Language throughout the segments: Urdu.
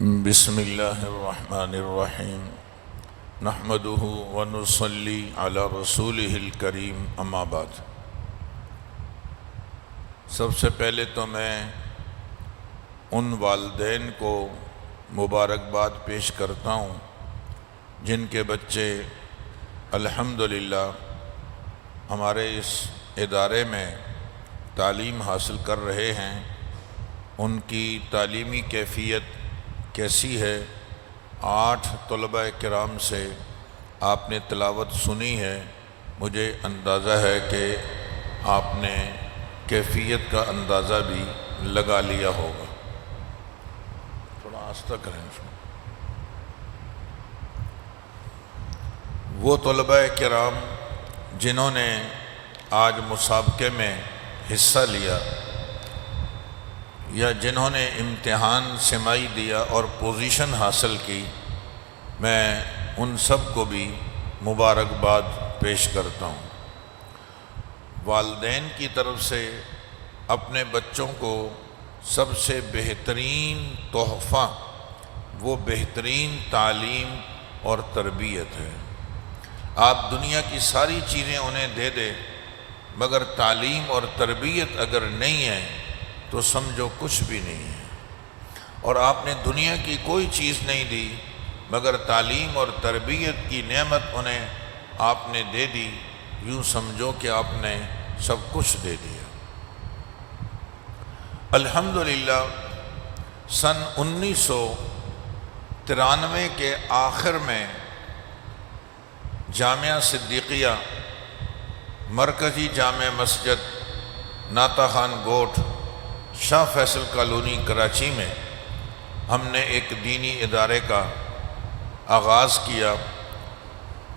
بسم اللہ الرحمن الرحیم نحمدہ ونصلی علی رسولہ الکریم اما بعد۔ سب سے پہلے تو میں ان والدین کو مبارکباد پیش کرتا ہوں جن کے بچے الحمدللہ ہمارے اس ادارے میں تعلیم حاصل کر رہے ہیں۔ ان کی تعلیمی کیفیت کیسی ہے؟ 8 طلباء کرام سے آپ نے تلاوت سنی ہے، مجھے اندازہ ہے کہ آپ نے کیفیت کا اندازہ بھی لگا لیا ہوگا۔ تھوڑا آہستہ کریں اس میں۔ وہ طلباء کرام جنہوں نے آج مسابقے میں حصہ لیا یا جنہوں نے امتحان سمائی دیا اور پوزیشن حاصل کی، میں ان سب کو بھی مبارکباد پیش کرتا ہوں۔ والدین کی طرف سے اپنے بچوں کو سب سے بہترین تحفہ وہ بہترین تعلیم اور تربیت ہے۔ آپ دنیا کی ساری چیزیں انہیں دے دیں مگر تعلیم اور تربیت اگر نہیں ہے تو سمجھو کچھ بھی نہیں ہے۔ اور آپ نے دنیا کی کوئی چیز نہیں دی مگر تعلیم اور تربیت کی نعمت انہیں آپ نے دے دی، یوں سمجھو کہ آپ نے سب کچھ دے دیا۔ الحمدللہ سن 1993 کے آخر میں جامعہ صدیقیہ مرکزی جامع مسجد ناتا خان گوٹھ شاہ فیصل کالونی کراچی میں ہم نے ایک دینی ادارے کا آغاز کیا۔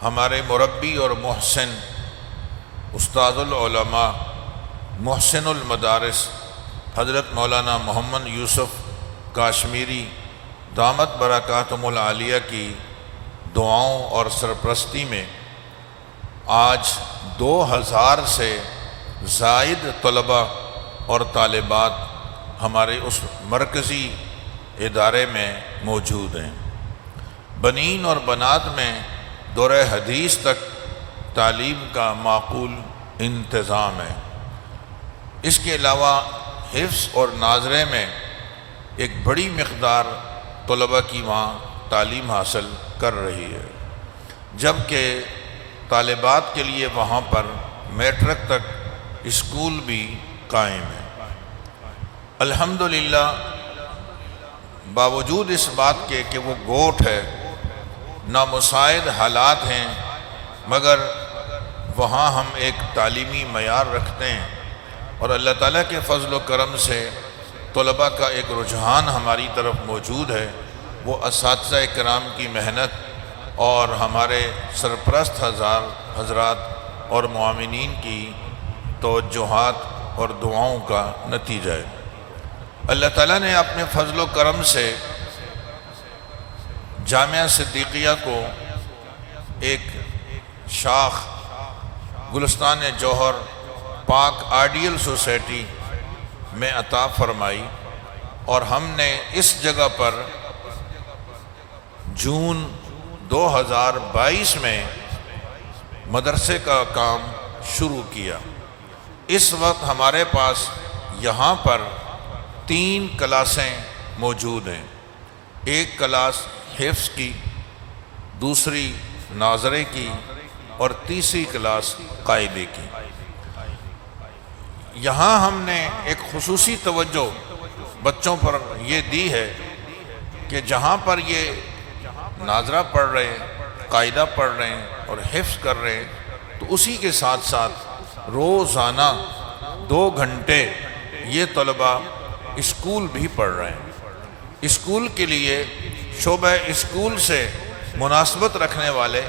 ہمارے مربی اور محسن استاد العلماء محسن المدارس حضرت مولانا محمد یوسف کاشمیری دامت برکاتہم العالیہ کی دعاؤں اور سرپرستی میں آج 2000 سے زائد طلباء اور طالبات ہمارے اس مرکزی ادارے میں موجود ہیں۔ بنین اور بنات میں دورہ حدیث تک تعلیم کا معقول انتظام ہے۔ اس کے علاوہ حفظ اور ناظرے میں ایک بڑی مقدار طلباء کی وہاں تعلیم حاصل کر رہی ہے، جبکہ طالبات کے لیے وہاں پر میٹرک تک اسکول بھی قائم ہے۔ الحمدللہ باوجود اس بات کے کہ وہ گوٹھ ہے، نامساعد حالات ہیں، مگر وہاں ہم ایک تعلیمی معیار رکھتے ہیں اور اللہ تعالیٰ کے فضل و کرم سے طلباء کا ایک رجحان ہماری طرف موجود ہے۔ وہ اساتذہ کرام کی محنت اور ہمارے سرپرست حضرات اور معاونین کی توجہات اور دعاؤں کا نتیجہ ہے۔ اللہ تعالیٰ نے اپنے فضل و کرم سے جامعہ صدیقیہ کو ایک شاخ گلستان جوہر پاک آئیڈیل سوسائٹی میں عطا فرمائی، اور ہم نے اس جگہ پر جون 2022 میں مدرسے کا کام شروع کیا۔ اس وقت ہمارے پاس یہاں پر 3 کلاسیں موجود ہیں، ایک کلاس حفظ کی، دوسری ناظرے کی اور تیسری کلاس قاعدے کی۔ یہاں ہم نے ایک خصوصی توجہ بچوں پر یہ دی ہے کہ جہاں پر یہ ناظرہ پڑھ رہے ہیں، قاعدہ پڑھ رہے ہیں اور حفظ کر رہے ہیں، تو اسی کے ساتھ ساتھ روزانہ 2 گھنٹے یہ طلباء اسکول بھی پڑھ رہے ہیں۔ اسکول کے لیے شعبہ اسکول سے مناسبت رکھنے والے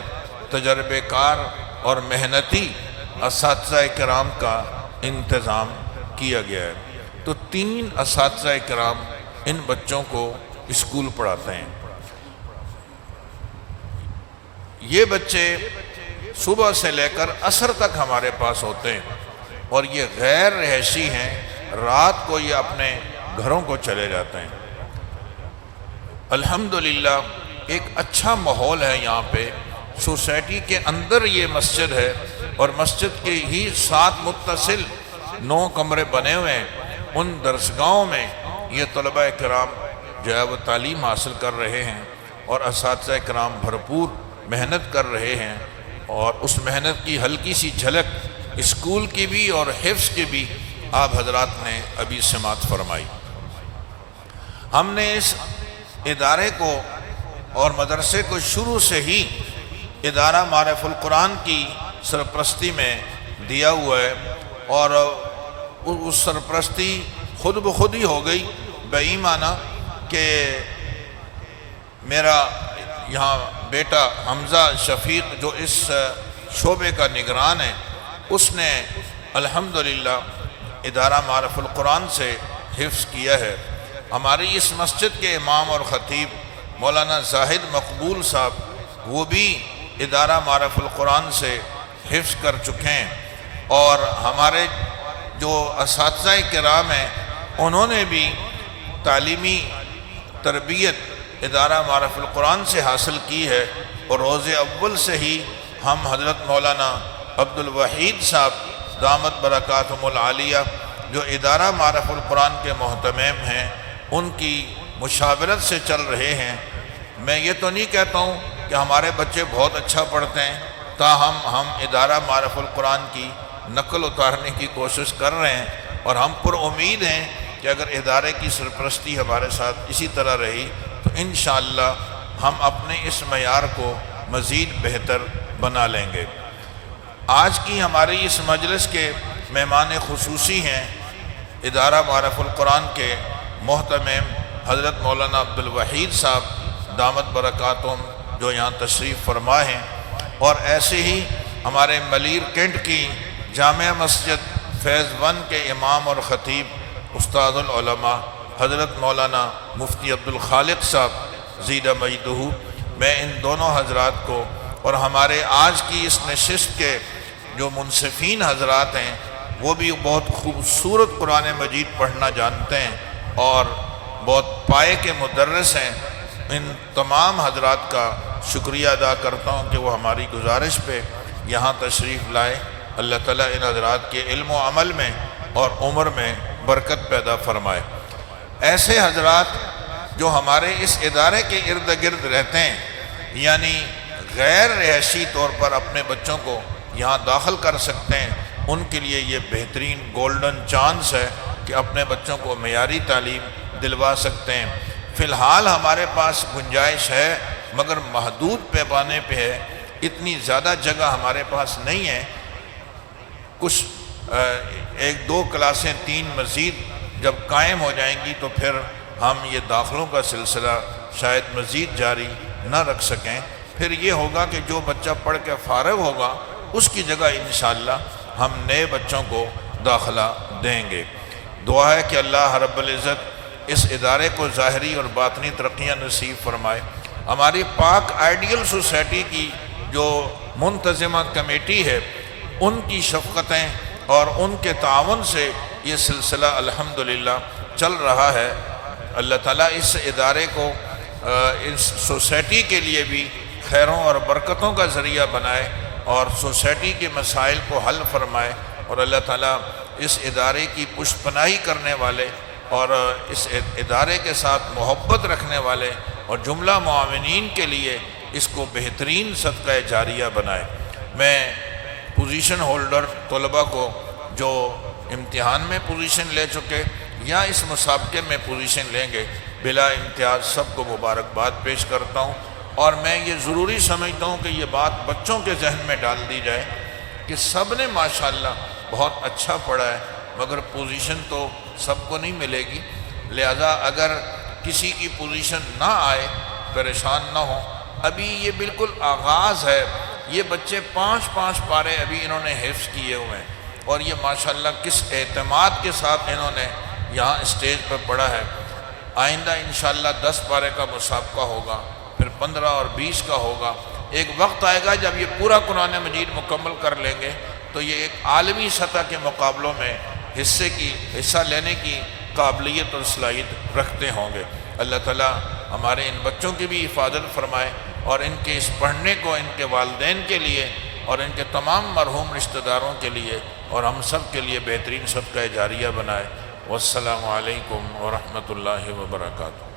تجربے کار اور محنتی اساتذہ کرام کا انتظام کیا گیا ہے۔ تو 3 اساتذہ کرام ان بچوں کو اسکول پڑھاتے ہیں۔ یہ بچے صبح سے لے کر عصر تک ہمارے پاس ہوتے ہیں، اور یہ غیر رہائشی ہیں، رات کو یہ اپنے گھروں کو چلے جاتے ہیں۔ الحمدللہ ایک اچھا ماحول ہے یہاں پہ، سوسائٹی کے اندر یہ مسجد ہے، اور مسجد کے ہی ساتھ متصل 9 کمرے بنے ہوئے ہیں۔ ان درسگاہوں میں یہ طلبہ کرام جو ہے وہ تعلیم حاصل کر رہے ہیں، اور اساتذہ کرام بھرپور محنت کر رہے ہیں، اور اس محنت کی ہلکی سی جھلک اسکول کی بھی اور حفظ کی بھی آپ حضرات نے ابھی سماعت فرمائی۔ ہم نے اس ادارے کو اور مدرسے کو شروع سے ہی ادارہ معارف القرآن کی سرپرستی میں دیا ہوا ہے، اور اس سرپرستی خود بخود ہی ہو گئی بئی معنی کہ میرا یہاں بیٹا حمزہ شفیق جو اس شعبے کا نگران ہے، اس نے الحمدللہ ادارہ معارف القرآن سے حفظ کیا ہے۔ ہماری اس مسجد کے امام اور خطیب مولانا زاہد مقبول صاحب، وہ بھی ادارہ معارف القرآن سے حفظ کر چکے ہیں، اور ہمارے جو اساتذہ کرام ہیں انہوں نے بھی تعلیمی تربیت ادارہ معارف القرآن سے حاصل کی ہے، اور روز اول سے ہی ہم حضرت مولانا عبدالوحید صاحب دامت برکاتہم العالیہ جو ادارہ معارف القرآن کے محتمم ہیں، ان کی مشاورت سے چل رہے ہیں۔ میں یہ تو نہیں کہتا ہوں کہ ہمارے بچے بہت اچھا پڑھتے ہیں، تاہم ہم ادارہ معارف القرآن کی نقل اتارنے کی کوشش کر رہے ہیں، اور ہم پر امید ہیں کہ اگر ادارے کی سرپرستی ہمارے ساتھ اسی طرح رہی تو انشاءاللہ ہم اپنے اس معیار کو مزید بہتر بنا لیں گے۔ آج کی ہماری اس مجلس کے مہمان خصوصی ہیں ادارہ معارف القرآن کے محتمم حضرت مولانا عبدالوحید صاحب دامت برکاتہم جو یہاں تشریف فرما ہیں، اور ایسے ہی ہمارے ملیر کینٹ کی جامعہ مسجد فیض 1 کے امام اور خطیب استاد العلماء حضرت مولانا مفتی عبدالخالق صاحب زیدہ مجدہ، میں ان دونوں حضرات کو اور ہمارے آج کی اس نشست کے جو منصفین حضرات ہیں وہ بھی بہت خوبصورت قرآن مجید پڑھنا جانتے ہیں اور بہت پائے کے مدرس ہیں، ان تمام حضرات کا شکریہ ادا کرتا ہوں کہ وہ ہماری گزارش پہ یہاں تشریف لائے۔ اللہ تعالیٰ ان حضرات کے علم و عمل میں اور عمر میں برکت پیدا فرمائے۔ ایسے حضرات جو ہمارے اس ادارے کے ارد گرد رہتے ہیں، یعنی غیر رہائشی طور پر اپنے بچوں کو یہاں داخل کر سکتے ہیں، ان کے لیے یہ بہترین گولڈن چانس ہے کہ اپنے بچوں کو معیاری تعلیم دلوا سکتے ہیں۔ فی الحال ہمارے پاس گنجائش ہے مگر محدود پیمانے پہ ہے، اتنی زیادہ جگہ ہمارے پاس نہیں ہے۔ کچھ 1-2 کلاسیں 3 مزید جب قائم ہو جائیں گی تو پھر ہم یہ داخلوں کا سلسلہ شاید مزید جاری نہ رکھ سکیں، پھر یہ ہوگا کہ جو بچہ پڑھ کے فارغ ہوگا اس کی جگہ انشاءاللہ ہم نئے بچوں کو داخلہ دیں گے۔ دعا ہے کہ اللہ رب العزت اس ادارے کو ظاہری اور باطنی ترقیاں نصیب فرمائے۔ ہماری پاک آئیڈیل سوسائٹی کی جو منتظمہ کمیٹی ہے، ان کی شفقتیں اور ان کے تعاون سے یہ سلسلہ الحمدللہ چل رہا ہے۔ اللہ تعالیٰ اس ادارے کو اس سوسائٹی کے لیے بھی خیروں اور برکتوں کا ذریعہ بنائے اور سوسائٹی کے مسائل کو حل فرمائے، اور اللہ تعالیٰ اس ادارے کی پشت پناہی کرنے والے اور اس ادارے کے ساتھ محبت رکھنے والے اور جملہ معاونین کے لیے اس کو بہترین صدقہ جاریہ بنائے۔ میں پوزیشن ہولڈر طلبہ کو جو امتحان میں پوزیشن لے چکے یا اس مسابقے میں پوزیشن لیں گے، بلا امتیاز سب کو مبارکباد پیش کرتا ہوں، اور میں یہ ضروری سمجھتا ہوں کہ یہ بات بچوں کے ذہن میں ڈال دی جائے کہ سب نے ماشاءاللہ بہت اچھا پڑھا ہے مگر پوزیشن تو سب کو نہیں ملے گی، لہذا اگر کسی کی پوزیشن نہ آئے پریشان نہ ہوں۔ ابھی یہ بالکل آغاز ہے، یہ بچے 5 پارے ابھی انہوں نے حفظ کیے ہوئے ہیں، اور یہ ماشاءاللہ کس اعتماد کے ساتھ انہوں نے یہاں اسٹیج پر پڑھا ہے۔ آئندہ انشاءاللہ 10 پارے کا مسابقہ ہوگا، پھر 15 اور 20 کا ہوگا۔ ایک وقت آئے گا جب یہ پورا قرآن مجید مکمل کر لیں گے تو یہ ایک عالمی سطح کے مقابلوں میں حصہ لینے کی قابلیت اور صلاحیت رکھتے ہوں گے۔ اللہ تعالیٰ ہمارے ان بچوں کی بھی حفاظت فرمائے اور ان کے اس پڑھنے کو ان کے والدین کے لیے اور ان کے تمام مرحوم رشتہ داروں کے لیے اور ہم سب کے لیے بہترین صدقہ جاریہ بنائے۔ والسلام علیکم ورحمۃ اللہ وبرکاتہ۔